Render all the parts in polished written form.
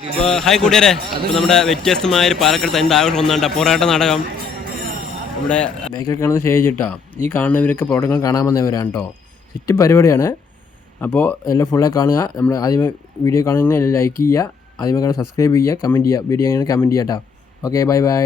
ഇപ്പോൾ ഹായ് കൂട്ടുകാരെ, അപ്പോൾ നമ്മുടെ വ്യത്യസ്തമായ ഒരു പാലക്കാട് എന്ത് ആഘോഷം ഒന്നുണ്ട് പോരാട്ട നാടകം നമ്മുടെ ബേക്കറി കാണുന്ന സ്റ്റേജ് ഇട്ടോ. ഈ കാണുന്നവരൊക്കെ പ്രോട്ടങ്ങൾ കാണാൻ വന്നവരാണ് കേട്ടോ. സെറ്റ് പരിപാടിയാണ്. അപ്പോൾ എല്ലാം ഫുള്ളായി കാണുക. നമ്മൾ ആദ്യമേ വീഡിയോ കാണുന്ന എല്ലാം ലൈക്ക് ചെയ്യുക, ആദ്യമേ കാണാൻ സബ്സ്ക്രൈബ് ചെയ്യുക, കമൻറ്റ് ചെയ്യുക. വീഡിയോ അങ്ങനെ കമൻറ്റ് ചെയ്യാം കേട്ടോ. Okay, bye by.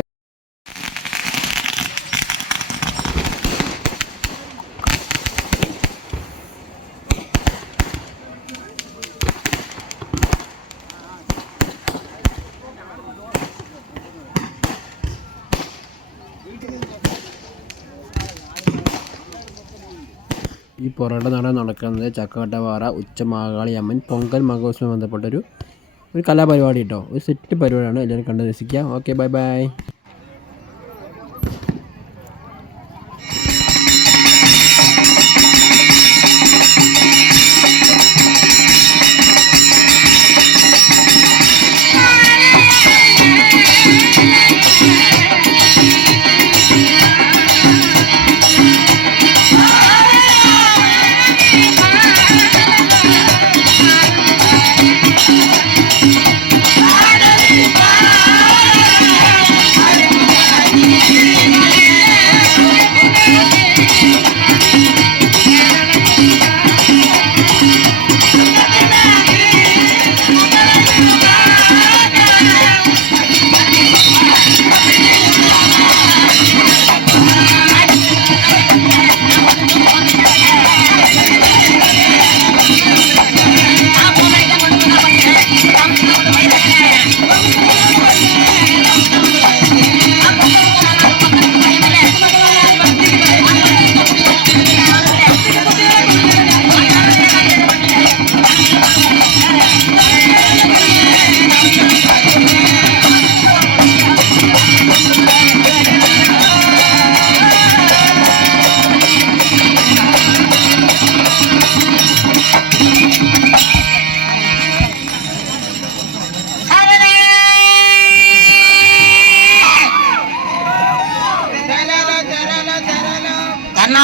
ഈ പൊറോട്ട നാടകം നടക്കുന്നത് ചക്കവട്ടപ്പാറ ഉച്ചമാകാളി അമ്മൻ പൊങ്കൽ മഹോത്സവം ബന്ധപ്പെട്ടൊരു കലാപരിപാടി കേട്ടോ. ഒരു സെറ്റ് പരിപാടിയാണ്. എല്ലാവരും കണ്ട് രസിക്കുക. Okay, bye bye.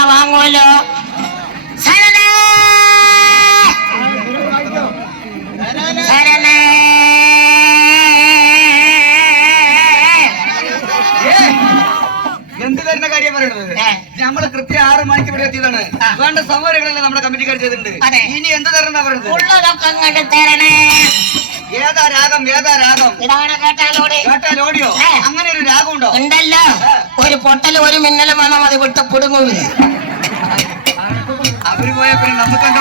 വാങ്ങുമല്ലോ. എന്ത് തരുന്ന കാര്യം പറയണത്? നമ്മള് കൃത്യം 6 മണിക്ക് ഇവിടെ എത്തിയതാണ്. വേണ്ട സൗകര്യങ്ങളെല്ലാം നമ്മുടെ കമ്മിറ്റിക്കാർ ചെയ്തിട്ടുണ്ട്. ഇനി എന്ത് തരണ പറയുന്നത്? ഏതാ രാഗം? ഏതാ രാഗം? കേട്ടാലോടിയോ? അങ്ങനെ ഒരു രാഗം ഉണ്ടോ? ഉണ്ടല്ലോ. ഒരു പൊട്ടലും ഒരു മിന്നലും വേണം, അത് വിട്ട് പുടുങ്ങൂല. അവര് പോയ പിന്നെ നമുക്ക് എന്താ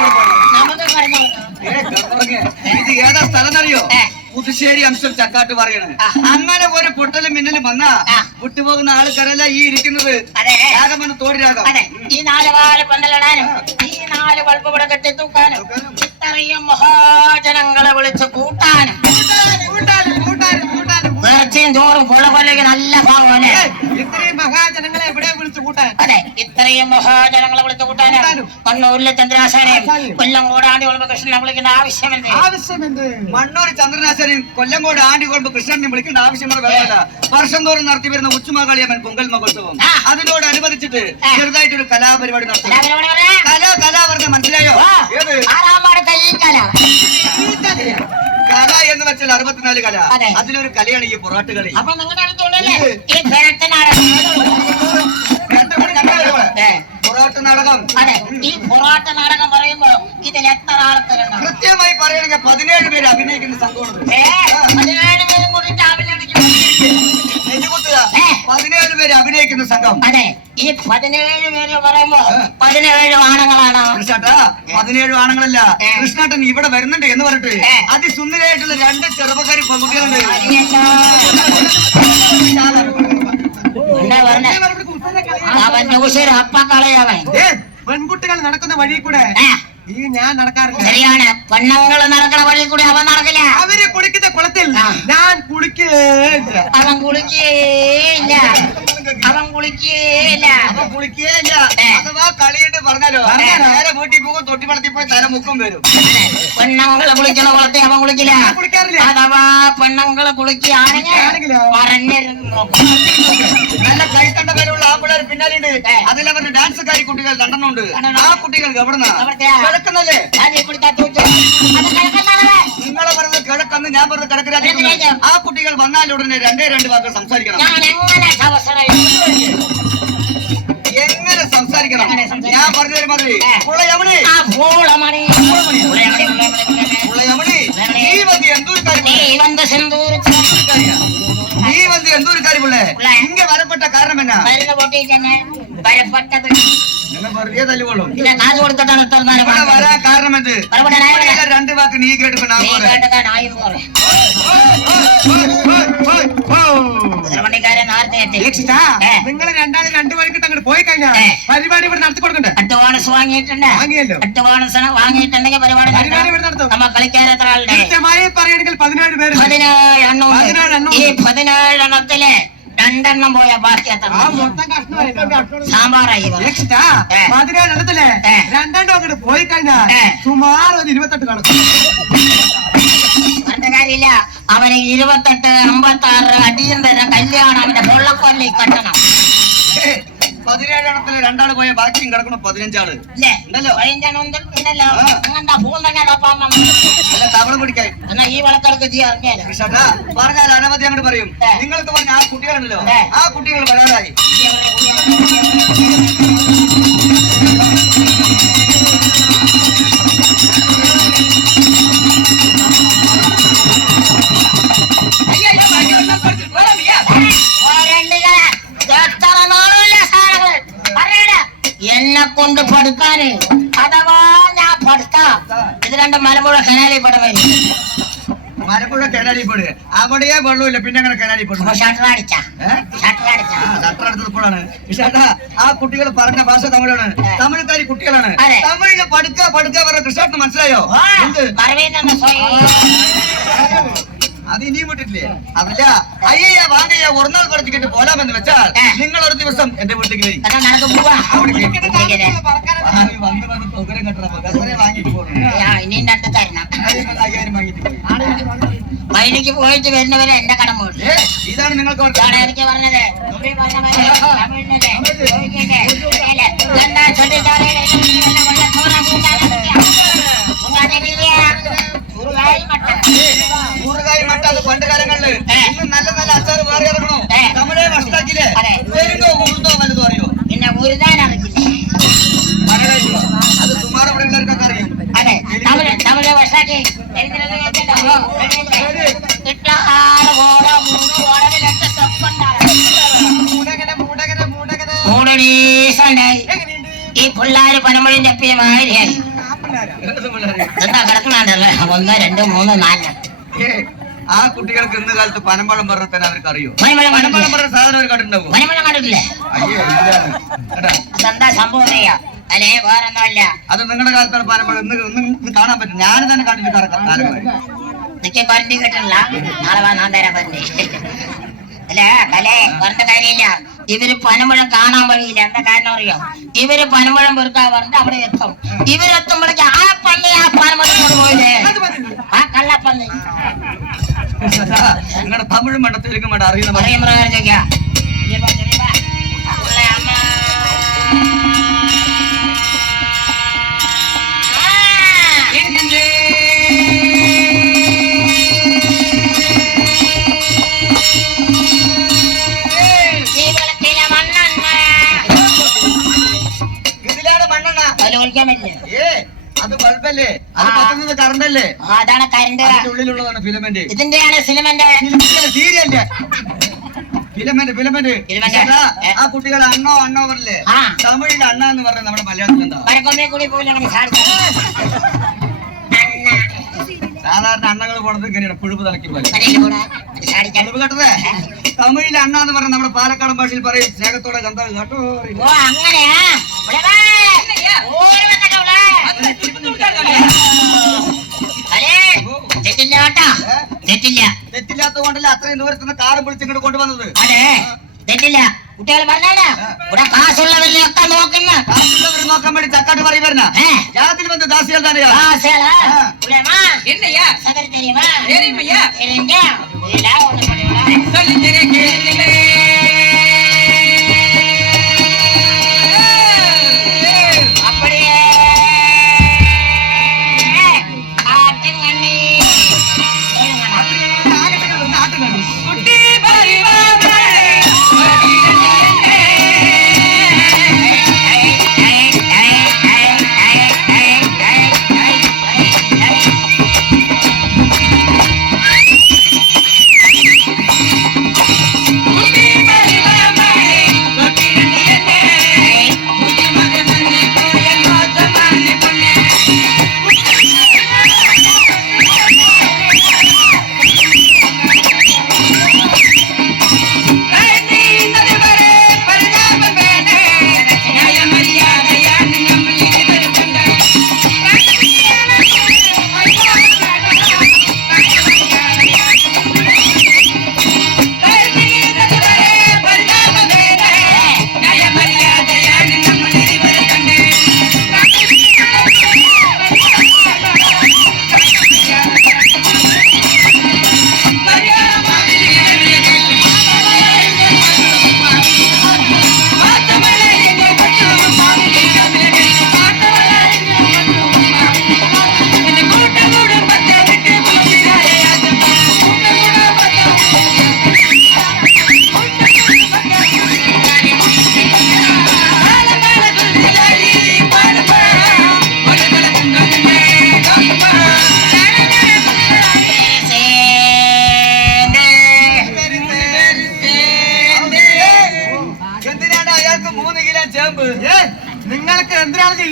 ഇത് ഏതാ സ്ഥലം അറിയോ? പുതുശ്ശേരി അംശം ചക്കാട്ട് പറയണത്. അങ്ങനെ ഒരു പൊട്ടലും മിന്നലും വന്നാ വിട്ടുപോകുന്ന ആൾക്കാരല്ല ഈ ഇരിക്കുന്നത്. രാഗമെന്ന് തോടി രാഗം. ഈ 4 വാല് പന്തലിടാനും ഈ 4 ബൾബ് ഇവിടെ കെട്ടി തൂക്കാനും ഇത്രയും മഹാജനങ്ങളെ വിളിച്ച് കൂട്ടാനും തീർച്ചയും ചോറും കൊള്ളകൊല്ലയ്ക്ക് നല്ല ഭാവമാണ്. ഇത്രയും മഹാജനങ്ങളെ എവിടെ വിളിച്ചു കൂട്ടാൻ? അതെ, ഇത്രയും മഹാജനങ്ങളെ വിളിച്ചു കൂട്ടാനും കണ്ണൂരിലെ ചന്ദ്രനാശാനെയും കൊല്ലംകോട് ആണ്ടികൊളുമ്പ് കൃഷ്ണനെ വിളിക്കേണ്ട ആവശ്യമെന്ത്? മണ്ണൂർ ചന്ദ്രനാശാനെയും കൊല്ലംകോട് ആണ്ടികൊളുമ്പ് കൃഷ്ണനെ വിളിക്കേണ്ട ആവശ്യമുള്ള വേണ്ട. വർഷം തോറും നടത്തി വരുന്ന ഉച്ചമാകാളിയമ്മൻ പൊങ്കൽ മഹോത്സവം, അതിനോടനുബന്ധിച്ചിട്ട് ചെറുതായിട്ടൊരു കലാപരിപാടി നടത്തും. കല പറഞ്ഞ മനസ്സിലായോ? കല എന്ന് വെച്ചാൽ 64 കല. അതിലൊരു കലയാണ് ഈ പൊറാട്ട് കളി. അപ്പൊ നിങ്ങളുടെ പൊറാട്ട് നാടകം. അതെ, ഈ പൊറാട്ട നാടകം പറയുമ്പോ ഇതിൽ എത്ര ആൾക്കാരുണ്ട്? കൃത്യമായി പറയുകയാണെങ്കിൽ 17 പേര് അഭിനയിക്കുന്ന സംഘമാണ്. 17 പേരും കൂടിയിട്ട് അഭിനയിക്കും. 17 പേര് അഭിനയിക്കുന്ന സംഘം. അതെ, ഈ 17 പേര് പറയുമ്പോ 17 ആണുങ്ങളാണ്. 17 ആണുങ്ങളല്ല. കൃഷ്ണാട്ടൻ ഇവിടെ വരുന്നുണ്ട് എന്ന് പറഞ്ഞിട്ട് അതിസുന്ദരായിട്ടുള്ള 2 ചെറുപ്പക്കാർ പെൺകുട്ടികളുണ്ട്. അവൻ അപ്പക്കളയവൻ പെൺകുട്ടികൾ നടക്കുന്ന വഴി കൂടെ ഈ ഞാൻ നടക്കാറില്ല. ശരിയാണ്, പെണ്ണുങ്ങൾ നടക്കണ വഴി കൂടി അവൻ നടക്കില്ല. അവര് കുളിക്കുന്ന കുളത്തിൽ ഞാൻ കുളിക്കുകയില്ല. അവൻ കുളിക്കുകയില്ല. അഥവാ കളിയിട്ട് പറഞ്ഞാലോ നേരെ വീട്ടിൽ പോകും, തൊട്ടി വളർത്തി പോയി തല മുക്കം വരും. പെണ്ണുങ്ങള് കുളിക്കണ കുളത്തിൽ അവൻ കുളിക്കില്ല. അഥവാ പെണ്ണുങ്ങള് കുളിക്കുകയാണെങ്കിൽ നല്ല കൈത്തണ്ട പേരുള്ള ആ പിള്ളേർ പിന്നാലുണ്ട്. അതിലവരുടെ ഡാൻസുകാരി കുട്ടികൾ 2 എണ്ണം ഉണ്ട്. ആ കുട്ടികൾക്ക് എവിടുന്ന കിടക്കുന്നല്ലേ? നിങ്ങളെ പറഞ്ഞത് കിഴക്കന്ന്, ഞാൻ പറഞ്ഞത് കിഴക്ക്. ആ കുട്ടികൾ വന്നാലുടനെ രണ്ട് വാക്കുകൾ സംസാരിക്കണം. എങ്ങനെ സംസാരിക്കണം? ഞാൻ പറഞ്ഞു തരുമാതിരി പുളയമണി, നീ വന്ന് എന്തോരു കാര്യമുള്ളേ ഇങ്ങ വരപ്പെട്ട കാരണം എന്നാ? നിങ്ങൾ വെറുതെ തല്ലുകൊള്ളും. വരാൻ കാരണം എന്ത്? രണ്ട് വാക്ക് നീ കേട്ടിട്ടുണ്ടോ? നിങ്ങൾ രണ്ടാളും രണ്ടു വഴിക്കിട്ട് അങ്ങോട്ട് പോയി കഴിഞ്ഞാൽ പരിപാടി ഇവിടെ നടത്തി കൊടുക്കണ്ടേ? അഡ്വാൻസ് വാങ്ങിയിട്ടുണ്ട്. അഡ്വാൻസ് വാങ്ങിയിട്ടുണ്ടെങ്കിൽ പരിപാടി ഇവിടെ നടത്തും. നമ്മ കളിക്കാൻ എത്ര ആളുടെ? കൃത്യമായി പറയുകയാണെങ്കിൽ 17 പേര്. 17 എണ്ണം. ഈ 17 എണ്ണത്തില് 2 എണ്ണം പോയാ ബാക്കി എത്ര? സാമ്പാറായി. 17 എണ്ണത്തില് 2 എണ്ണം അങ്ങോട്ട് പോയി കഴിഞ്ഞാൽ സുമാർ 28 കണക്കും. പറഞ്ഞ കാര്യമില്ല. അവന് 28, 56 അടിയും തരാം. കല്യാണം അവന്റെ പൊള്ളക്കൊല്ലി കെട്ടണം. 17 എണ്ണത്തില് 2 ആള് പോയ ബാക്കിയും കിടക്കണം 15 ആള്. അല്ല തവള പിടിക്കാൻ എന്നാ ഈ വളക്കർക്ക് ജീ അറിഞ്ഞാലോ പറഞ്ഞാൽ അനവധി അങ്ങോട്ട് പറയും. നിങ്ങൾക്ക് പറഞ്ഞ ആ കുട്ടികളുണ്ടല്ലോ, ആ കുട്ടികൾ വരാതായി. എന്നെ കൊണ്ട് പഠിക്കാന് അഥവാ ഞാൻ പഠിത്താ ഇത് 2 മലമ്പുഴ കനാലിൽ പെടും. മലമ്പുഴ കനാലിൽ പെടുക. അവിടെയേ വെള്ളമില്ല, പിന്നെ അങ്ങനെ കനാലിൽ പെടും. ഷട്ടർ അടിച്ചാ ഷട്ടർ എടുത്തപ്പോഴാണ് ആ കുട്ടികൾ പറഞ്ഞ ഭാഷ തമിഴാണ്. തമിഴ്ക്കാരി കുട്ടികളാണ്. തമിഴില് പഠിക്കാ പറഞ്ഞ കൃഷ്ണന് മനസ്സിലായോ? അത് ഇനിയും വിട്ടിട്ടില്ലേ? അതല്ല അയ്യ വാങ്ങയ്യ ഒരു നാൾ പഠിച്ചിട്ട് പോലാമെന്ന് വെച്ചാൽ നിങ്ങൾ ഒരു ദിവസം എന്റെ വീട്ടിലേക്ക് വരും. വന്ന് തുകരം കെട്ടണം വാങ്ങിട്ട് പോകണം. 5000 വാങ്ങിട്ട് പോയി. മൈനക്ക് പോയിട്ട് വരുന്നവരെ എന്റെ കടം പോയി. ഇതാണ് നിങ്ങൾക്ക് എനിക്ക് പറഞ്ഞത്. ൂറുകായി മട്ട അത് പണ്ട് കാലങ്ങളില് ഇന്ന് നല്ല അച്ചാറ് വേറെ ഇറങ്ങണോ? നമ്മളെ നഷ്ടാക്കില്ലേ? ഉറുദോ വലുതോ അറിയോ? പിന്നെ ഉരുതാൻ അറിയില്ലേ? അത് സുമാർ ഇവിടെ ഉള്ളവർക്കൊക്കെ അറിയും. അതെ തമിഴ് വഷാക്കി ഈ പിള്ളേര് പനമ്പഴിന്റെ എപ്പിയമാതിരി എന്താ കിടക്കണല്ലേ? 1, 2, 3, 4. ആ കുട്ടികൾക്ക് ഇന്ന് കാലത്ത് പനമ്പഴം പറഞ്ഞ തന്നെ അവർക്ക് അറിയോ? പനമ്പഴം പറഞ്ഞ സാധനം അവർ കണ്ടിട്ടുണ്ടാവും. പനമ്പഴം കണ്ടിട്ടില്ലേ? അതെന്താ സംഭവം ചെയ്യാ? അല്ലേ വേറൊന്നുമല്ല. അത് നിങ്ങളുടെ കാലത്താണ് പനമ്പഴം ഇന്ന് കാണാൻ പറ്റും. ഞാൻ തന്നെ കണ്ടിട്ട് കാലങ്ങളായി. നിക്ക് കൊരണ്ടി കിട്ടണില്ല. നാളെ വാ ഞാൻ തരാം കൊരണ്ടി. അല്ലേ കലേ പറഞ്ഞ കാര്യമില്ല. ഇവര് പനമ്പഴം കാണാൻ വഴിയില്ല. എന്താ കാരണം അറിയോ? ഇവര് പനമ്പഴം വെറുക്കാൻ പറഞ്ഞിട്ട് അവിടെ എത്തും. ഇവരെത്തുമ്പോഴേക്ക് ആ പനമ്പഴത്തോട് പോയില്ലേ? ആ കള്ളപ്പന്നി നിങ്ങളുടെ തമിഴ് മണ്ടത്തിലേക്കും വേണ്ട അറിയുന്ന പ്രകാരം ചോദിക്കാ. അത് ബൾബല്ലേ? അത് പറ്റുന്നത് കറണ്ടല്ലേ? അതാണ് കറണ്ട്. ഉള്ളിലുള്ളതാണ് ഫിലമെന്റ്. ഇതിന്റെയാണ് ഫിലമെന്റ്. ഫിലമെന്റ്. ആ കുട്ടികൾ അണ്ണോ പറല്ലേ? തമിഴിൽ അണ്ണ എന്ന് പറഞ്ഞ നമ്മുടെ മലയാളത്തിൽ എന്താ? സാധാരണ അണ്ണകൾ പോണത് ഇങ്ങനെയാണ്, പുഴുപ്പ് തലക്കി പോലെ. പുഴുപ്പ് കേട്ടതേ തമിഴിൽ അണ്ണ എന്ന് പറഞ്ഞ നമ്മുടെ പാലക്കാടൻ ഭാഷയിൽ പറയും സ്നേഹത്തോടെ കണ്ടാൽ കേട്ടോ. തെറ്റില്ലാത്ത കൊണ്ടല്ല അത്രയും ദൂരത്തുനിന്ന് കാറ് പിടിച്ചിങ്ങോട്ട് കൊണ്ടുവന്നത്. അതെ തെറ്റില്ല. കുട്ടികൾ പറഞ്ഞാണ് ഇവിടെ കാശുള്ളവരിലൊക്കെ നോക്കുന്ന നോക്കാൻ വേണ്ടി ചക്കാട്ട് പറയും വരുന്ന ജാതിൽ വന്ന് ദാസികൾ തന്നെയാ. அப்படியே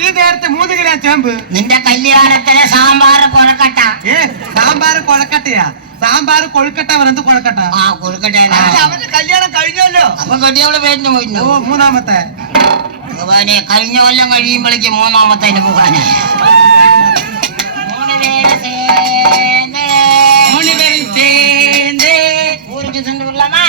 ഈ നേരത്തെ 3 കിലോ ചേമ്പ്. നിന്റെ കല്യാണത്തിന് സാമ്പാർ കൊഴക്കട്ട. സാമ്പാർ കൊഴക്കട്ടയാ? സാമ്പാർ കൊഴുക്കട്ട എന്ത് കൊഴക്കട്ട? ആ കൊഴുക്കട്ട. അവന്റെ കല്യാണം കഴിഞ്ഞല്ലോ. അപ്പൊ കെട്ടിയവള് പേരിന് പോയിരുന്നു. ഓ 3ാമത്തെ. ഭഗവാനെ, കഴിഞ്ഞ കൊല്ലം കഴിയുമ്പോഴേക്ക് 3ാമത്തേന് പോകാനാ. 3 പേര് ചേർന്ന് ഊർക്ക് ചെന്ന് കൊള്ളാമാ.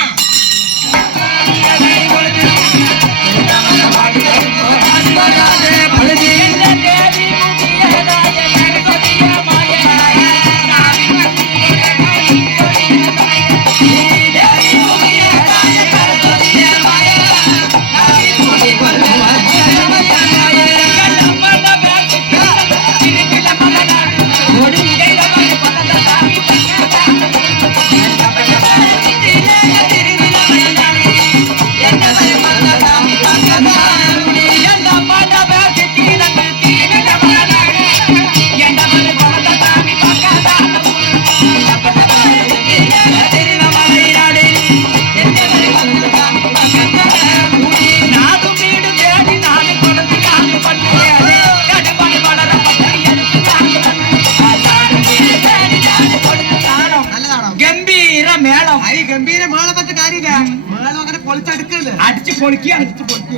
അടിച്ചു പൊളിക്കുകയാണ്.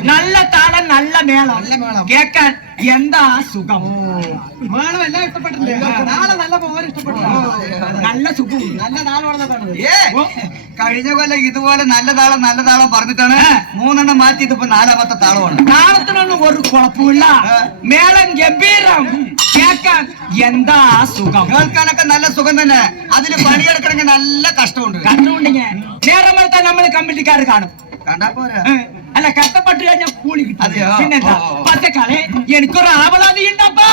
നല്ല താളം, നല്ല മേളം കേക്കാൻ എന്താ സുഖം. മേളം എല്ലാം ഇഷ്ടപ്പെട്ടില്ലേ? നാളെ നല്ല പോലെ ഇഷ്ടപ്പെട്ടു. നല്ല സുഖം, നല്ല താളമാണ്. കഴിഞ്ഞ കൊല്ലം ഇതുപോലെ നല്ല താളം പറഞ്ഞിട്ടാണ് 3 മാറ്റിയത്. ഇപ്പൊ 4ാമത്തെ താളമാണ്. താളത്തിനൊന്നും ഒരു കുഴപ്പമില്ല. മേളം ഗംഭീരം, കേക്കാൻ എന്താ സുഖം. കേൾക്കാനൊക്കെ നല്ല സുഖം തന്നെ. അതിന് പണിയെടുക്കണമെങ്കിൽ നല്ല കഷ്ടമുണ്ട്. കണ്ടുണ്ടെങ്കിൽ നേരം എടുത്താൽ നമ്മൾ കമ്മിറ്റിക്കാർ കാണും. കണ്ടാ പോരാ. അല്ല, കഷ്ടപ്പെട്ട് കഴിഞ്ഞാൽ കൂലി കിട്ടും. അതെയോ? പിന്നെന്താ പച്ചക്കാളെ എനിക്കൊരു ആവലാതി ഉണ്ടപ്പാ.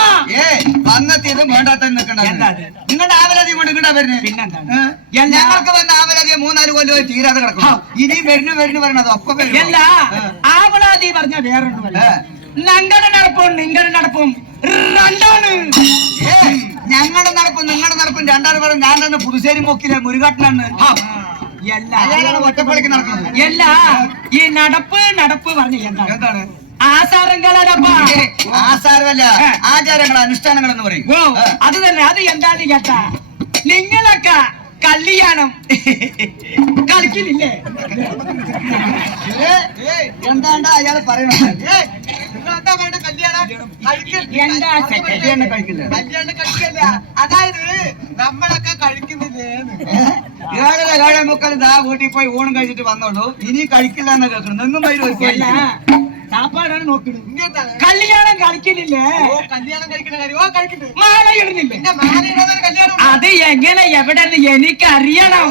വന്നെത്തിയതും വേണ്ടാത്ത നിൽക്കണ്ട. നിങ്ങളുടെ ആവലാതി കൊണ്ട് ഇങ്ങടാ വരുന്നത്. പിന്നെന്താ ഞങ്ങൾക്ക് വന്ന ആവലാതിയെ 3-4 കൊല്ലമായി തീരാതെ കിടക്കും. ഇനിയും വരുന്നു പറയണത് ഒപ്പം വരും. അല്ല, ആവലാതി പറഞ്ഞ വേറൊന്നുമല്ല. ഞങ്ങളുടെ നടപ്പും നിങ്ങളുടെ നടപ്പും രണ്ടാണ്. ഞങ്ങളുടെ നടപ്പും നിങ്ങളുടെ നടപ്പും രണ്ടാണ് പറയും. ഞാൻ തന്നെ പുതുശ്ശേരി മോക്കിലെ മുരുകാട്ടിനാണ്. ഒറ്റപ്പള്ളിക്ക് നടക്കുന്നത്. എല്ലാ ഈ നടപ്പ് പറഞ്ഞ എന്താണ്? ആചാരങ്ങളല്ല, ആചാരങ്ങൾ, അനുഷ്ഠാനങ്ങൾ എന്ന് പറയും. ഓ, അത് തന്നെ. അത് എന്താണ് കേട്ടാ? നിങ്ങളൊക്കെ കല്യാണം കളിക്കുന്നില്ലേ? എന്താണ്ടാ അയാൾ പറയണത്? അതായത് നമ്മളൊക്കെ കഴിക്കുന്നില്ലേ? 7:45 ദാ വീട്ടിൽ പോയി ഊണും കഴിച്ചിട്ട് വന്നോളൂ. ഇനി കഴിക്കില്ല എന്ന് കേൾക്കണം. നിന്നും വരും സാപ്പാടാണ് നോക്കുന്നത്. കല്യാണം കളിക്കുന്നില്ലേ? കല്യാണം കഴിക്കുന്ന കാര്യം മാല ഇടുന്നില്ലേ? അത് എങ്ങനെ എവിടെ എനിക്കറിയണം.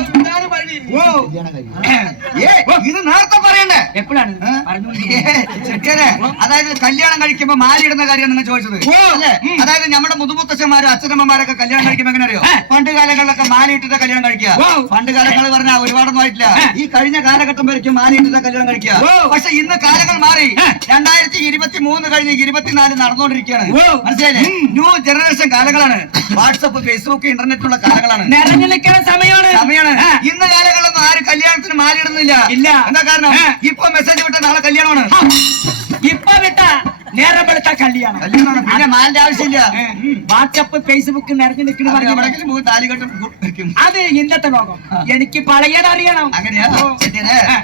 ഇത് നേരത്തെ പറയണ്ടേ? എപ്പോഴാണ് ചെറുക്കനെ? അതായത് കല്യാണം കഴിക്കുമ്പോ മാലിടുന്ന കാര്യമാണ് നിങ്ങൾ ചോദിച്ചത് അല്ലേ? അതായത് നമ്മുടെ മുതുമുത്തച്ഛന്മാരും അച്ഛനമ്മമാരൊക്കെ കല്യാണം കഴിക്കുമ്പോ എങ്ങനെ അറിയോ? പണ്ട് കാലങ്ങളിലൊക്കെ മാലിട്ടിട്ട് കല്യാണം കഴിക്കുക. പണ്ട് കാലങ്ങൾ പറഞ്ഞാൽ ഒരുപാടൊന്നും ആയിട്ടില്ല. ഈ കഴിഞ്ഞ കാലഘട്ടം വരയ്ക്കും മാലിട്ടിട്ട് കല്യാണം കഴിക്കുക. പക്ഷെ ഇന്ന് കാലങ്ങൾ മാറി. 2023 കഴിഞ്ഞ് 24 നടന്നുകൊണ്ടിരിക്കുകയാണ്. മനസ്സിലായില്ലേ? ന്യൂ ജനറേഷൻ കാലങ്ങളാണ്. വാട്സപ്പ്, ഫേസ്ബുക്ക്, ഇന്റർനെറ്റുള്ള കാലങ്ങളാണ്. നിറഞ്ഞു നിൽക്കുന്ന സമയമാണ്. ഇന്ന് കാലങ്ങളിലൊന്നും ആരും കല്യാണത്തിന് മാലിടുന്നില്ല. എന്താ കാരണം? ഇപ്പൊ മെസ്സേജ് വിട്ട നാളെ കല്യാണമാണ്. ഇപ്പൊ വിട്ട നേരം വെളുത്ത കല്യാണം. പിന്നെ മാലിന്റെ ആവശ്യമില്ല. വാട്സപ്പ്, ഫേസ്ബുക്ക് നിറഞ്ഞു നിൽക്കുന്ന അത് ഇന്നത്തെ ലോകം. എനിക്ക് പഴയതറിയണം. അങ്ങനെയാ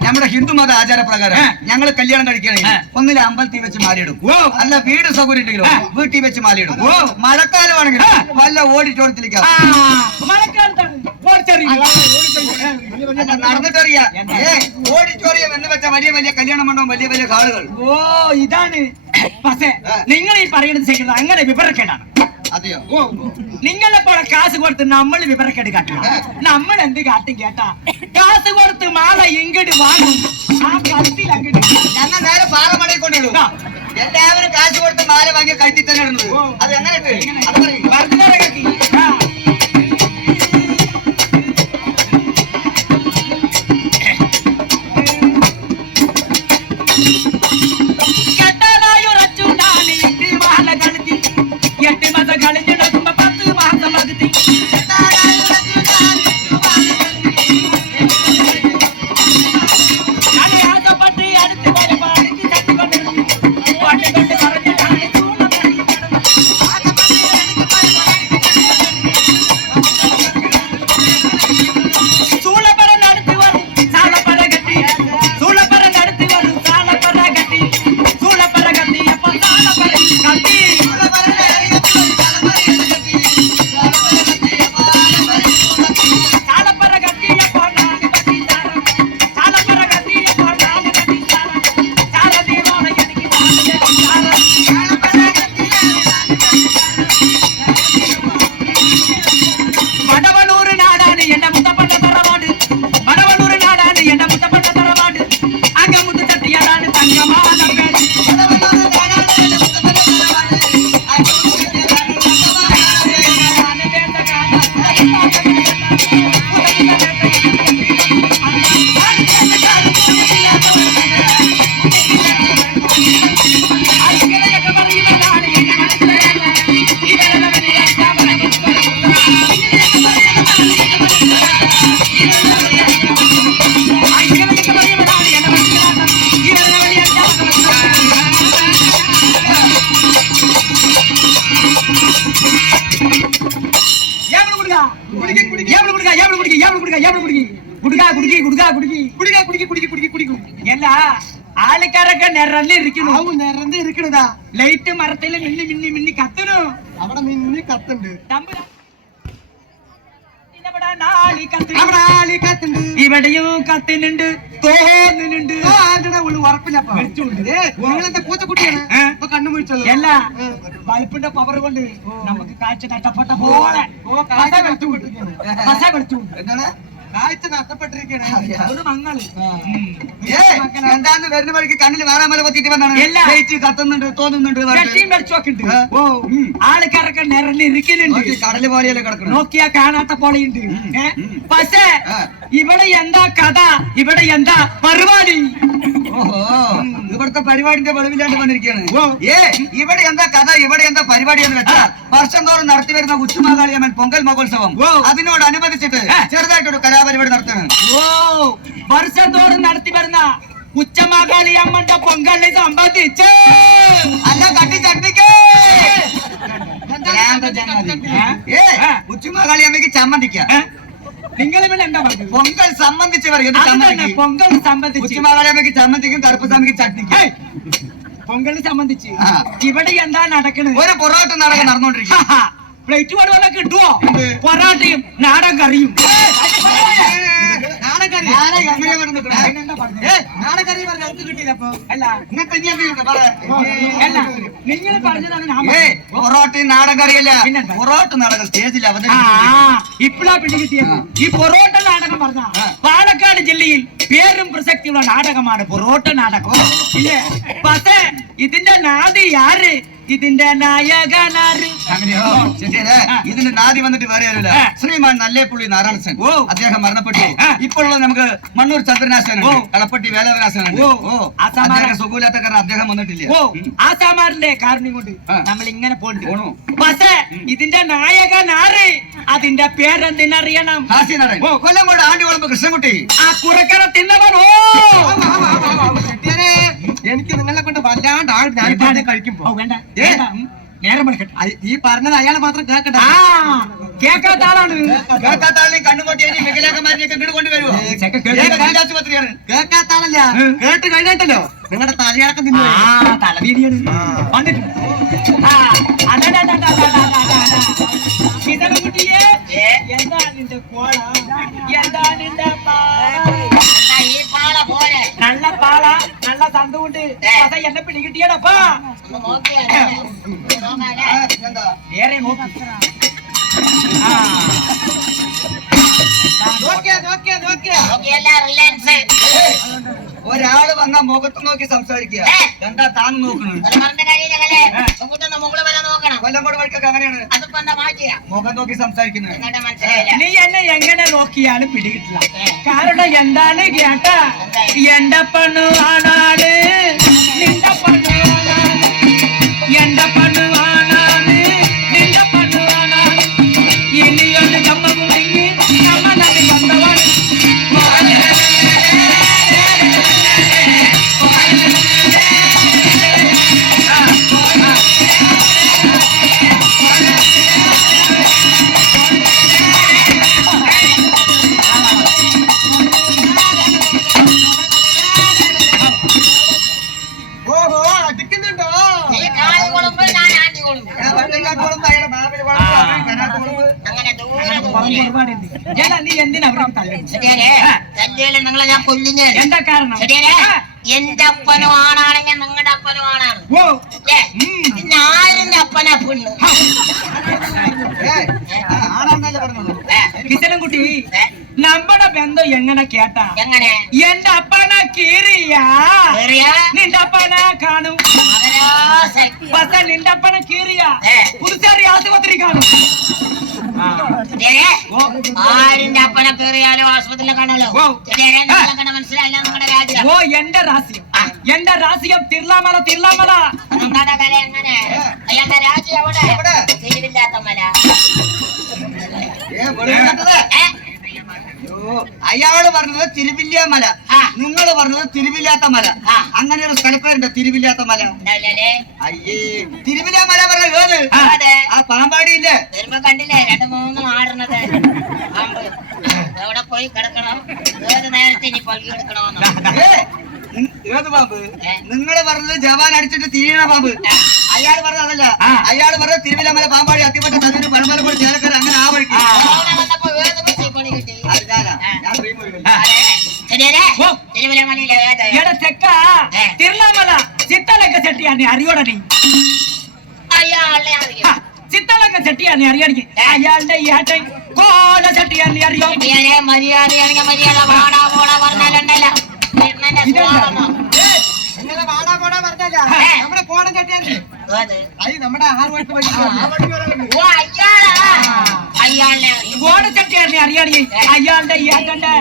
നമ്മുടെ ഹിന്ദു മത ആചാരപ്രകാരം ഞങ്ങൾ കല്യാണം കഴിക്കുകയാണെങ്കിൽ ഒന്നിലെ അമ്പലത്തിൽ വെച്ച് മാലയിടും. അല്ല വീട് സൗകര്യം ഉണ്ടെങ്കിലോ വീട്ടിൽ വെച്ച് മാലയിടും. മഴക്കാലമാണെങ്കിൽ വല്ല ഓഡിറ്റോറിയത്തിലേക്കാ. നടന്നിട്ടറിയാം. ഓഡിറ്റോറിയം എന്ന് വെച്ച വലിയ വലിയ കല്യാണം മണ്ഡപം, വലിയ വലിയ ഹാളുകൾ. ഓ, ഇതാണ്. പക്ഷേ നിങ്ങൾ ഈ പറയുന്നത് ചെയ്യുന്നത് അങ്ങനെ വിവരക്കേടാണ്. അതെയോ? നിങ്ങളെ പോലെ കാശ് കൊടുത്ത് നമ്മൾ വിവരക്കേട് കാട്ടില്ല. നമ്മൾ എന്ത് കാട്ടും കേട്ടാ? കാശ് കൊടുത്ത് മാല ഇങ്ങോട്ട് വാങ്ങും. ആ കഴുത്തിൽ അങ്ങോട്ട് ഞങ്ങൾ നേരെ പാറമടയിൽ കൊണ്ടിടും. എല്ലാവരും കാശ് കൊടുത്ത് മാല വാങ്ങി കഴുത്തിൽ തന്നെ ഇടുന്നത്. അത് എങ്ങനെ ಎಲ್ಲ ആൾക്കാരൊക്കെ നിറഞ്ഞിരിക്കണതാ ലൈറ്റ് മരത്തില് മിന്നി മിന്നി മിന്നി കത്തുന്നു അവിടെ മിന്നി കത്തുണ്ട് ഇവിടെയും കത്തുന്നുണ്ട് തോന്നുന്നുണ്ട് ഉറപ്പില്ലപ്പ നിങ്ങളെന്താ പൂച്ചക്കുട്ടിയാണ് ഇപ്പൊ കണ്ണു മുഴിച്ചത് അല്ല ബൾബിന്റെ പവർ കൊണ്ട് നമുക്ക് കാഴ്ച നഷ്ടപ്പെട്ട പോലെ പസ കളിച്ചു എന്താണ് കാഴ്ച നഷ്ടപ്പെട്ടിരിക്കണേ ഒരു മങ്ങള് എന്താന്ന് വരുന്ന വഴിക്ക് കണ്ണിൽ വേറാമല കൊത്തിട്ട് വന്നാണ് എല്ലാ. ലൈറ്റ് കത്തുന്നുണ്ട് തോന്നുന്നുണ്ട് ചട്ടിയും വെച്ചോക്കുണ്ട് ഓ ആൾക്കാരൊക്കെ നിറഞ്ഞിരിക്കുന്നുണ്ട് കടല് പോലെയല്ലേ കിടക്കണം നോക്കിയാ കാണാത്ത പോലെയുണ്ട് പക്ഷേ ഇവിടെ എന്താ കഥ ഇവിടെ എന്താ പരിപാടി ഓഹോ ഇവിടുത്തെ പരിപാടിന്റെ വെളിവില്ലാണ്ട് വന്നിരിക്കുകയാണ് ഇവിടെ എന്താ കഥ ഇവിടെ എന്താ പരിപാടി എന്ന് വെച്ചാൽ വർഷം തോറും നടത്തി വരുന്ന ഉച്ചുമാകാളിയമ്മൻ പൊങ്കൽ മഹോത്സവം അതിനോടനുബന്ധിച്ചിട്ട് ചെറുതായിട്ടൊരു കലാപരിപാടി നടത്തുന്നത് ഓ വർഷത്തോറും നടത്തി വരുന്ന ഉച്ചമാകാളി അമ്മന്റെ പൊങ്കലിനെ സംബന്ധിച്ച് അല്ല കട്ടി ചട്ടിക്ക് ഉച്ചുമാകാളി അമ്മയ്ക്ക് ചമ്മന്തിക്ക നിങ്ങൾ ഇവിടെ എന്താ പറഞ്ഞത് പൊങ്കൽ സംബന്ധിച്ച് പറയും പൊങ്കൽ സംബന്ധിച്ച് ഉച്ചുമാകാളി അമ്മയ്ക്ക് ചമ്മന്തിക്കും കറുപ്പ് സ്വാമിക്ക് ചട്നിക്കും പൊങ്കലിനെ സംബന്ധിച്ച് ഇവിടെ എന്താ നടക്കണത് ഒരു പൊറോട്ട നാടകം നടന്നുകൊണ്ടിരിക്കുക പ്ലേറ്റ് പാടുവല്ല കിട്ടുവോ പൊറാട്ടയും നാടൻ കറിയും നാടകറി പറഞ്ഞ നമുക്ക് കിട്ടിയില്ലപ്പോ അല്ല ഇങ്ങനത്തെ അല്ല നിങ്ങൾ പറഞ്ഞതാണ് ഞാൻ പൊറോട്ടയും നാടൻ കറിയല്ല പിന്നെന്താ? പൊറോട്ട നാടകം സ്റ്റേജിൽ ഇപ്പഴാ പിടി കിട്ടിയത് ഈ പൊറോട്ട നാടകം പറഞ്ഞ പാലക്കാട് ജില്ലയിൽ പേരും പ്രസക്തിയുള്ള നാടകമാണ് പൊറോട്ട നാടകം ഇല്ലേ പക്ഷേ ഇതിന്റെ നാടി ആര് ഇതിന്റെ നായകനാര് അങ്ങനെയോ ശരിയല്ലേ ഇതിന്റെ നാദി വന്നിട്ട് വേറെ ആരുമില്ല ശ്രീമാൻ നല്ലേപ്പുള്ളി നാരായണസൻ അദ്ദേഹം മരണപ്പെട്ടു ഇപ്പോഴുള്ള നമുക്ക് മണ്ണൂർ ചന്ദ്രനാശൻ കളപ്പട്ടി വേലവനാശൻ സുഖമില്ലാത്ത കാരണം അദ്ദേഹം വന്നിട്ടില്ല ആസാമാരിന്റെ കാരണം കൊണ്ട് നമ്മൾ ഇങ്ങനെ പോണു പക്ഷേ ഇതിന്റെ നായകനാര് അതിന്റെ പേരെന്തിനറിയണം ഹാസ്യനടൻ കൊല്ലംകോട് ആണ്ടികുളമ്പ് കൃഷ്ണൻകുട്ടി ആ കുറക്കര തിന്നവനോ എനിക്ക് നിങ്ങളെ കൊണ്ട് വല്ലാണ്ട് ആൾ ഞാൻ കഴിക്കുമ്പോ വേണ്ട നേരം എടുക്കട്ടെ ഈ പറഞ്ഞത് അയാളെ മാത്രം കേക്കട്ടെ കേക്കാത്ത ആളാണ് കേൾക്കാത്താളിനെയും കണ്ണുകൊട്ടിയും വികലാംഗന്മാരെയൊക്കെ ഇങ്ങോട്ട് കൊണ്ടുവരുമോ ആശുപത്രിയാണ് കേൾക്കാത്ത ആളല്ല കേട്ട് കഴിഞ്ഞിട്ടല്ലോ നിങ്ങളുടെ തലയിളക്കം തിന്നു തലവീതിയാണ് വന്നിട്ടുണ്ട് എന്താ നിന്റെ കോള എന്താ നിന്റെ ഈ പാള പോരെ നല്ല പാള നല്ല തണ്ടുകൊണ്ട് എന്നെ പിടികിട്ടിയടപ്പാ നേരെ നോക്കി ഒരാള് വന്ന മുഖത്ത് നോക്കി സംസാരിക്കുക എന്താ താൻ നോക്കണം കൊല്ലംകോട് വഴിക്കൊക്കെ അങ്ങനെയാണ് മുഖം നോക്കി സംസാരിക്കുന്നത് നീ എന്നെ എങ്ങനെ നോക്കിയാലും പിടികിട്ടില്ല കാരണം എന്താണ് കേട്ട എന്റെ പണ്ണു ആണാണ് നിന്റെ പണ്ണു ആണാണ് എന്റെ പണ്ണു ആണാണ് നിന്റെ പണ്ണു ആണാണ് ഇനിയൊന്ന് കമ്മ മുടങ്ങി കമ്മ നടി വന്നവൻ ഓഹോ അടിക്കുന്നുണ്ടോ നീ എന്തിനാ അവർക്ക് തല്ലുന്നത് നിങ്ങളെ ഞാൻ കൊല്ലുന്നേ എന്താ കാരണം എന്റെ അപ്പനും ആണാണെങ്കിൽ നിങ്ങളുടെ അപ്പനും ആണാണ് ഓ പിന്നെ ആരിന്റെ അപ്പനാ പെണ്ണ് ആണെന്നല്ലേ പറഞ്ഞത് കിസനൻകുട്ടി നമ്മുടെ ബന്ധം എങ്ങനെ കേട്ടാ എങ്ങനെ എന്റെ അപ്പന കീറിയാ കേറിയാ? നിന്റെ അപ്പന കാണും മകരാസൻ. പക്ഷെ നിന്റെ അപ്പന കീറിയാ പുതുച്ചേരി ആശുപത്രി കാണും ആരിന്റെ അപ്പനെ കയറിയാലും ആശുപത്രിയിൽ കാണാലോ ഓ. മനസ്സിലായില്ല നിങ്ങളുടെ രാജ്യം ഓ എന്റെ രാശിയം തിരുളാമല തിരുളാമല നിങ്ങളുടെ കല എങ്ങനെ അയാളുടെ രാജ്യം എവിടെ തിരിവില്ലാത്ത മല അയാള് പറഞ്ഞത് തിരുവില്യ മല, നിങ്ങൾ പറഞ്ഞത് തിരുവില്ലാത്ത മല. അങ്ങനെ ഒരു സ്ഥലപ്പേരുണ്ട് തിരുവില്ലാത്ത മല. അയ്യേ, തിരുവില്ലാ മല പറഞ്ഞ ഏത്? ആ പാമ്പാടിയില്ലേ? വരുമ്പോ കണ്ടില്ലേ 2-3 ആടുന്നത് പാമ്പ്. എവിടെ പോയി കിടക്കണം, ഏത് നേരത്തെ ഇനി പള്ളി കിടക്കണമെന്നോ? ഏത് പാമ്പ്? നിങ്ങൾ പറഞ്ഞത് ജവാൻ അടിച്ചിട്ട് തിരിയണ പാമ്പ്. അയാൾ പറഞ്ഞത് അതല്ല. അയാൾ പറഞ്ഞത് തിരുവില്ലാ മല, പാമ്പാടി, അത്തിപ്പറ്റ, തന്നൂര്, പഴമലപ്പുഴ, ചേലക്കര, അങ്ങനെ ആ വഴിക്ക്. വന്നപ്പോ ഏത് ബസ്സിൽ പണി കിട്ടി? തിരുനാമല ചിത്തലൊക്കെ ചെട്ടിയാണ് അറിയോട നീ? അയാളെ അറിയാം. ചിത്തലൊക്കെ ചെട്ടിയാണ് അറിയാണെങ്കിൽ അയാളുടെ ഏട്ടൻ കോല ചെട്ടിയാണ് അറിയോ? മര്യാദയാണെങ്കിൽ മര്യാദ, വാടാ പോടാ പറഞ്ഞാലുണ്ടല്ലോ നിങ്ങളെ വാടാ പോടാ പറഞ്ഞല്ല, നമ്മുടെ കോടം ചട്ടിയല്ലേ നമ്മുടെ 6 വയസ്സ് കോട ചെട്ടിയാണ് അറിയാണെങ്കിൽ അയാളുടെ ഏട്ടന്റെ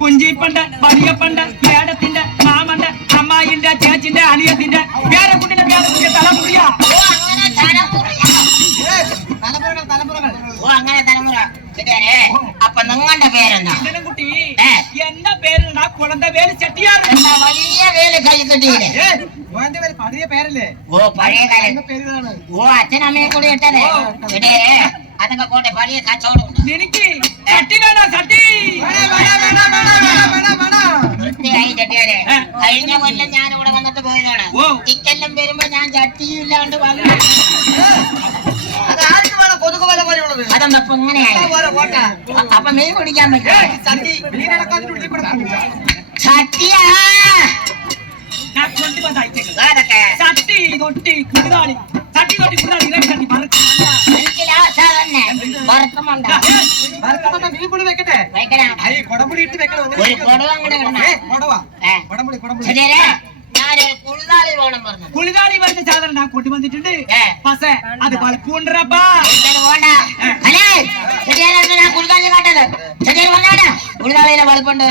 കുഞ്ചിപ്പണ്ട്, പടിയപ്പണ്ട്, ഏടത്തിന്റെ, മാമന്റെ, അമ്മായിന്റെ, ചേച്ചിന്റെ, അനിയത്തിന്റെ, പേരക്കുട്ടിന്റെ തലമുറിയാ. തലമുറകൾ. ഓ അങ്ങനെ തലമുറ. അപ്പൊ നിങ്ങളുടെ പേരെന്താ? കുട്ടി എന്റെ പേരുണ്ടാ കുളന്റെ പേര് ചെട്ടിയാണ്. എന്താ വലിയ വേല് കൈ കിട്ടിയില്ലേ? പഴയ പേരല്ലേ? ഓ പഴയ കാലം പേരുകളാണ്. ഓ അച്ഛനമ്മയെ കൂടി ഇട്ടതേ. അതൊക്കെ പോട്ടെ, പഴയ കച്ചവടം ഉണ്ട്. എനിക്ക് ചട്ടി വേണോ? ചട്ടി വൃത്തിയായി ചട്ടിയാരെ. കഴിഞ്ഞ കൊല്ലം ഞാൻ ഇവിടെ വന്നിട്ട് പോയതാണ്. ഇക്കെല്ലാം വരുമ്പോ ഞാൻ ചട്ടിയില്ലാണ്ട് വന്നു. കൊതുക് വല പോലെയുള്ളത്. അതെന്താ ഇപ്പൊ ഇങ്ങനെയായി? അപ്പൊ മീൻ പിടിക്കാൻ പറ്റും. ചട്ടിയാ ഞാൻ കൊണ്ടുവന്ന് അയച്ചേക്കാം. അതൊക്കെ ചട്ടി തൊട്ടി കുടുതാളി, ചട്ടി തൊട്ടി കുടുതാളി ഇതൊക്കെ എനിക്ക് ലാസാ തന്നെ. വറുക്കുമുണ്ട മീൻപുളി വെക്കട്ടെ? വയ്ക്കണം. കൊടമ്പുളി ഇട്ട് വെക്കണം. ഒരു കൊടുവ അങ്ങോട്ട് ഇടണം. കൊടവാ കൊടമ്പുളി ശരിയല്ലേ? ഞാന് കുളിതാളി വേണം പറഞ്ഞു. കുളിതാളി പറഞ്ഞ സാധനം ഞാൻ കൊണ്ടുവന്നിട്ടുണ്ട്. പക്ഷേ അത് പലപ്പൂണ്ടപ്പാ പോണ്ട. അല്ലേ ശരിയാണ്, ഞാൻ കുളിതാളി കാട്ടത്. ശരിയാണ് വന്നാണ് കുളിതാളിയിലെ വെളുപ്പുണ്ട്.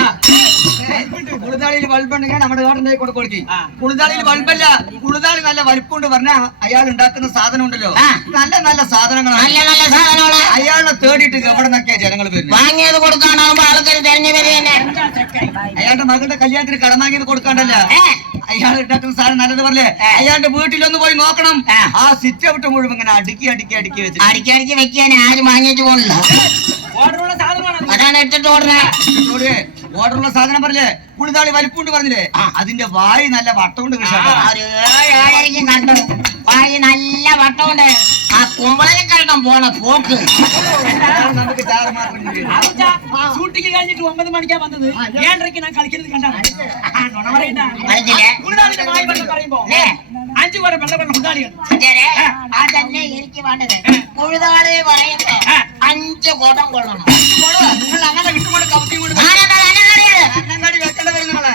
കുളിതാളിയിൽ ബൾബുണ്ടെങ്കിൽ നമ്മുടെ കാട്ടിന്റെ കൂടെ കൊടുക്കി. കുളിതാളിയിൽ ബൾബല്ല, കുളിതാളി നല്ല വലിപ്പമുണ്ട് പറഞ്ഞ അയാൾ ഉണ്ടാക്കുന്ന സാധനം ഉണ്ടല്ലോ, നല്ല നല്ല സാധനങ്ങളാണ്. നല്ല നല്ല സാധനമാണ്. അയാളെ തേടിയിട്ട് എവിടെ നിന്നൊക്കെയാ ജനങ്ങൾ വരുന്നത്? വാങ്ങിയത് കൊടുക്കാനാകുമ്പോ ആൾക്കാർ തെരഞ്ഞു വരികയെന്നെ. അയാളുടെ മകളുടെ കല്യാണത്തിന് കടം വാങ്ങിയത് കൊടുക്കാണ്ടല്ല, അയാൾ ഉണ്ടാക്കുന്ന സാധനം നല്ലത് പറഞ്ഞേ. അയാളുടെ വീട്ടിലൊന്ന് പോയി നോക്കണം. ആ സിറ്റ് ഔട്ട് മുഴുവൻ ഇങ്ങനെ അടുക്കി അടുക്കി അടുക്കി വെച്ച് അടിക്കി അടിക്കി വെക്കാൻ ആരും വാങ്ങിയിട്ട് പോണില്ല. ഓർഡറുള്ള സാധനമാണ്. അതാണ് എടുത്തിട്ട് ഓടുന്നത്. ഓർഡറുള്ള സാധനം പറഞ്ഞില്ലേ? കുളിതാളി വലിപ്പുണ്ട് പറഞ്ഞില്ലേ? അതിന്റെ വായി നല്ല വട്ടമുണ്ട് കൃഷ്ണ. ഒരു 7-7 കണ്ടു. വായി നല്ല വട്ടമുണ്ട്. ആ കുമ്പളനെ കഴിക്കാൻ പോണ പോക്ക്. നമുക്ക് ചാറ് മാത്രം മതി. ഷൂട്ടിങ് കഴിഞ്ഞിട്ട് 9 മണിക്കാ വന്നത്. 7:30 ഞാൻ കളിക്കുന്നത് കണ്ടാ കളിച്ചില്ലേ? കുളിതാളിന്റെ വായി വെള്ളം പറയുമ്പോ 5 കുടം വെള്ളം കുളിതാളിയാണ്. അതന്നെ എനിക്ക് വേണ്ടത്. കുഴുതാളി പറയുമ്പോ 5 കുടം കൊള്ളണം. നിങ്ങൾ അങ്ങനെ വിട്ടുകൊണ്ട് കൗത്തി കൊണ്ട് അന്നങ്ങാടി വെക്കേണ്ട വരുന്നങ്ങളെ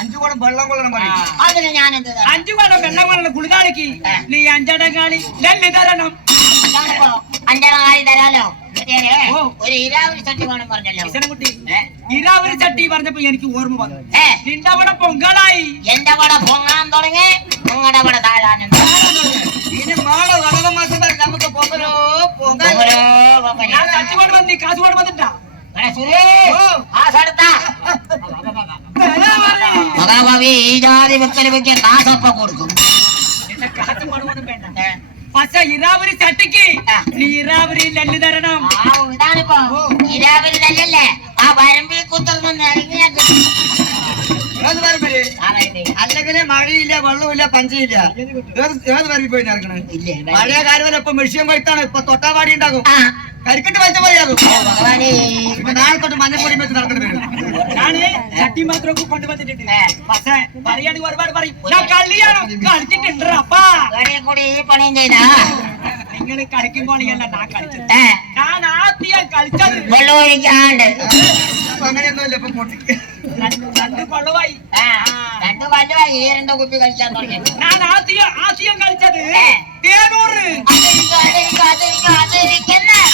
5 കുടം വെള്ളം കൊള്ളണം പറയും. അതിന് ഞാൻ എന്ത് 5 കുടം വെള്ളം കൊള്ളണം കുളിതാളിക്ക്. നീ 5 കാളി നെല്ല് തരണം. 5 കാളി തരാലോ. ഒരു ഇരാവരി ചട്ടി വേണം പറഞ്ഞല്ലോ. കുട്ടി ഇരാവരി ചട്ടി പറഞ്ഞപ്പോ എനിക്ക് ഓർമ്മ വന്നു. നിന്റെ അവിടെ പൊങ്കളായി. എന്റെ അവിടെ പൊങ്ങാൻ തുടങ്ങി, നിങ്ങളുടെ അവിടെ താഴാനും ഇനി മാള വടക മാസം വരെ നമുക്ക് പോകലോ പോകാൻ. ഞാൻ ചട്ടിയോട് വന്ന് കാസോട് വന്നിട്ടാ ഈ ജാതി വെക്കല് വെക്കാൻ കാസപ്പ കൊടുക്കും. പക്ഷെ ഇരാവരി ചട്ടിക്ക് നീ ഇരാവരി നെല്ല് തരണം. ഇതാണിപ്പോ ഇരാവരി നെല്ലല്ലേ ആ വരമ്പിൽ കുത്തുന്ന ഇറങ്ങിയാ കിട്ടും. അല്ലെങ്കിൽ മഴയില്ല, വെള്ളമില്ല, പഞ്ചയില്ല. ഏത് വരമ്പി പോയി നടക്കണേ? പഴയ കാലം ഇപ്പൊ മെഷീൻ കൊയ്ത്താണ്. ഇപ്പൊ തൊട്ടാവാടി ഉണ്ടാകും, കരിക്കട്ട് വലിച്ച പോലെയാകും. ഇപ്പൊ നാളെ തൊട്ട് മഞ്ഞപ്പൊടി വെച്ച് നടക്കേണ്ടി വരും. ഞാന് ചട്ടി മാത്രമൊക്കെ കൊണ്ടുവന്നിട്ടുണ്ട്. പക്ഷെ പറയുകയാണെങ്കിൽ ഒരുപാട് പറയും ഞാൻ കല്യാണം കളിച്ചിട്ടുണ്ട്. അപ്പാ കൂടി ഈ പണിയും ചെയ്താ നിങ്ങൾ കളിക്കുമ്പോഴല്ല ഞാൻ കളിച്ചത്. ഞാൻ ആദ്യം കളിച്ചത് വെള്ളം ഒഴിക്കാണ്ട്. അങ്ങനെയൊന്നുമില്ല. ഇപ്പൊ പൊട്ടി 2 കൊള്ളവായി 2 കൊല്ലമായി ഈ 2 കുപ്പി കഴിക്കാൻ തുടങ്ങി. ഞാൻ ആദ്യം കളിച്ചത് തേനൂറ്.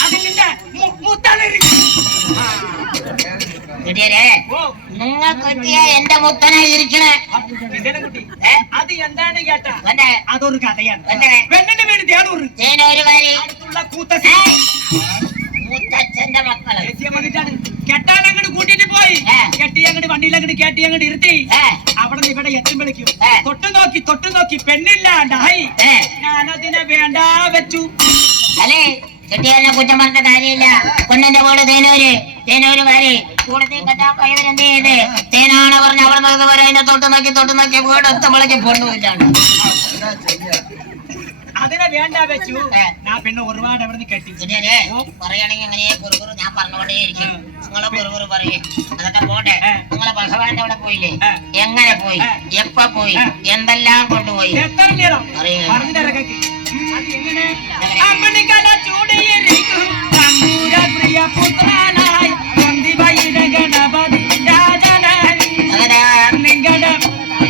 അതിന്റെ മുത്തലിരിക്കും. നിങ്ങൾ കിട്ടിയ എന്റെ മുത്തനെ ഇരിക്കണേ. അത് എന്താണ് കേട്ടാ? അതൊരു കഥയാണ്. പെണ്ണിന്റെ പേര് തേനൂറ്. ഒരു കാര്യം അടുത്തുള്ള കൂത്തശ്ശേരി മുത്തച്ഛന്റെ മക്കള് ദേശീയ വന്നിട്ടാണ് കെട്ടാൻ അങ്ങോട്ട് കൂട്ടിട്ട് പോയി കെട്ടി അങ്ങോട്ട് വണ്ടിയിൽ അങ്ങോട്ട് കയറ്റി അങ്ങോട്ട് ഇരുത്തി അവിടെ നിന്ന് ഇവിടെ എത്തുമ്പോഴേക്കും തൊട്ടു നോക്കി പെണ്ണില്ലാണ്ടായി ഞാനതിനെ വേണ്ട വെച്ചു. അല്ലേ ചെട്ടിയാലിനെ കുറ്റം പറഞ്ഞ കാര്യമില്ല. പെണ്ണിന്റെ പോലെ തേനൂര് വരെ കൂടത്തെ കെട്ടാൻ കഴിവരെന്ത് ചെയ്ത് തേനാണ് പറഞ്ഞ അവിടെ നിന്ന് വരെ അതിനെ തൊട്ട് നോക്കി വീട് എത്തുമ്പോഴേക്ക് പെണ്ണുമില്ലാണ്. അതിനെ വേണ്ട വെച്ചു. ഞാൻ പെണ്ണ് ഒരുപാട് അവിടെ നിന്ന് കെട്ടി. പറയുകയാണെങ്കിൽ അങ്ങനെ കുറുകുറു ഞാൻ പറഞ്ഞുകൊണ്ടേയിരിക്കും. നിങ്ങളെ കുറുകുറു പറയും അതൊക്കെ പോട്ടെ. നിങ്ങളെ ഭഗവാന്റെ അവിടെ പോയില്ലേ? എങ്ങനെ പോയി, എപ്പ പോയി, എന്തെല്ലാം കൊണ്ടുപോയി എത്ര നേരം പറഞ്ഞിട്ടിറക്കി. അമ്മണിക്കല ചൂടിയിരിക്കും പ്രിയ പുത്രനായി ഗണപതി രാജനായി നിങ്ങളുടെ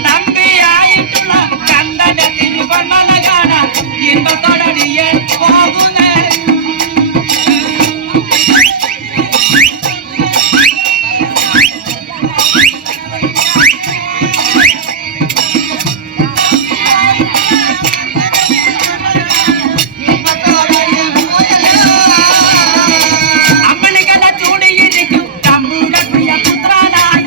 തമ്പിയായിട്ടുള്ള കണ്ടന്റെ തിരുവണ്ണല കാണാൻ ഇമ്പത്തോടടിയെ പോകുന്ന അമ്മണിക്കല ചൂടിയിരിക്കും തമ്പൂര പ്രിയ പുത്രനായി